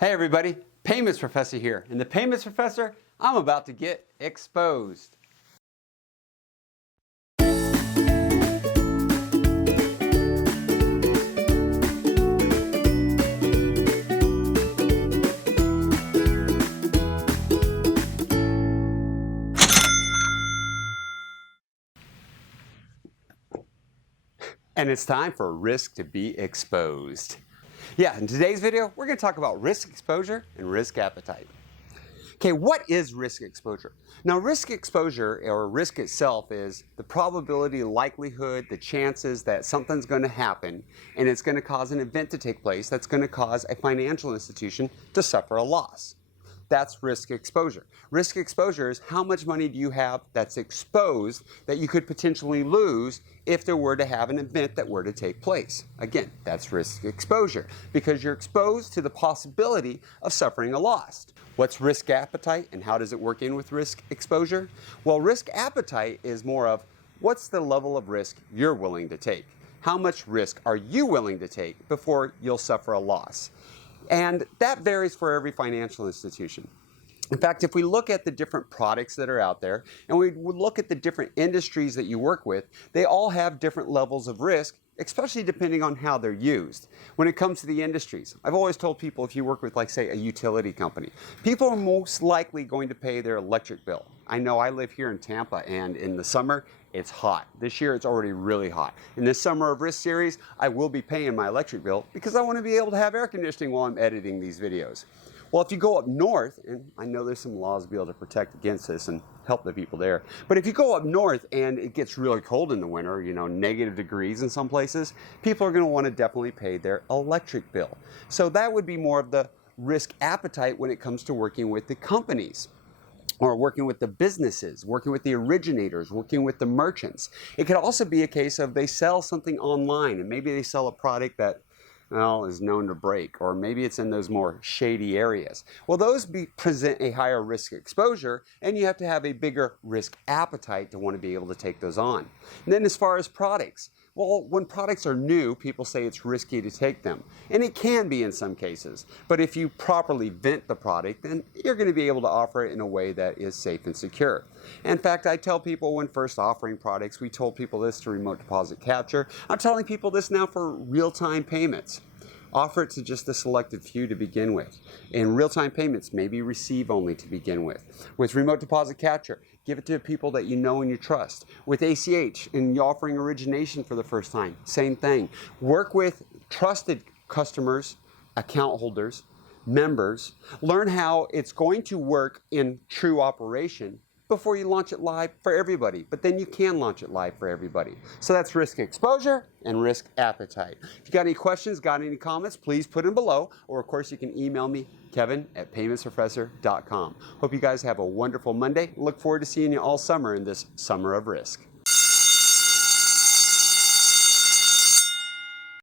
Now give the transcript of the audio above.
Hey everybody, Payments Professor here. In the Payments Professor, I'm about to get exposed. And it's time for risk to be exposed. Yeah, in today's video, we're going to talk about risk exposure and risk appetite. Okay, what is risk exposure? Now, risk exposure, or risk itself, is the probability, likelihood, the chances that something's going to happen and it's going to cause an event to take place that's going to cause a financial institution to suffer a loss. That's risk exposure. Risk exposure is how much money do you have that's exposed that you could potentially lose if there were to have an event that were to take place. Again, that's risk exposure because you're exposed to the possibility of suffering a loss. What's risk appetite and how does it work in with risk exposure? Well, risk appetite is more of what's the level of risk you're willing to take? How much risk are you willing to take before you'll suffer a loss? And that varies for every financial institution. In fact, if we look at the different products that are out there and we look at the different industries that you work with, they all have different levels of risk, especially depending on how they're used. When it comes to the industries, I've always told people if you work with, like, say, a utility company, people are most likely going to pay their electric bill. I know I live here in Tampa, and in the summer, it's hot. This year, it's already really hot. In this Summer of Risk series, I will be paying my electric bill because I want to be able to have air conditioning while I'm editing these videos. Well, if you go up north, and I know there's some laws to be able to protect against this and help the people there, but if you go up north and it gets really cold in the winter, negative degrees in some places, people are going to want to definitely pay their electric bill. So that would be more of the risk appetite when it comes to working with the companies, or working with the businesses, working with the originators, working with the merchants. It could also be a case of they sell something online and maybe they sell a product that is known to break, or maybe it's in those more shady areas. Well, those present a higher risk exposure, and you have to have a bigger risk appetite to want to be able to take those on. And then as far as products, well, when products are new, people say it's risky to take them. And it can be in some cases. But if you properly vet the product, then you're going to be able to offer it in a way that is safe and secure. In fact, I tell people when first offering products, we told people this to remote deposit capture. I'm telling people this now for real-time payments. Offer it to just a selected few to begin with. In real-time payments, maybe receive only to begin with. With remote deposit capture, give it to people that you know and you trust. With ACH, and offering origination for the first time, same thing. Work with trusted customers, account holders, members. Learn how it's going to work in true operation before you launch it live for everybody. But then you can launch it live for everybody. So that's risk exposure and risk appetite. If you got any questions, got any comments, please put them below. Or of course you can email me, Kevin@paymentsprofessor.com. Hope you guys have a wonderful Monday. Look forward to seeing you all summer in this Summer of Risk.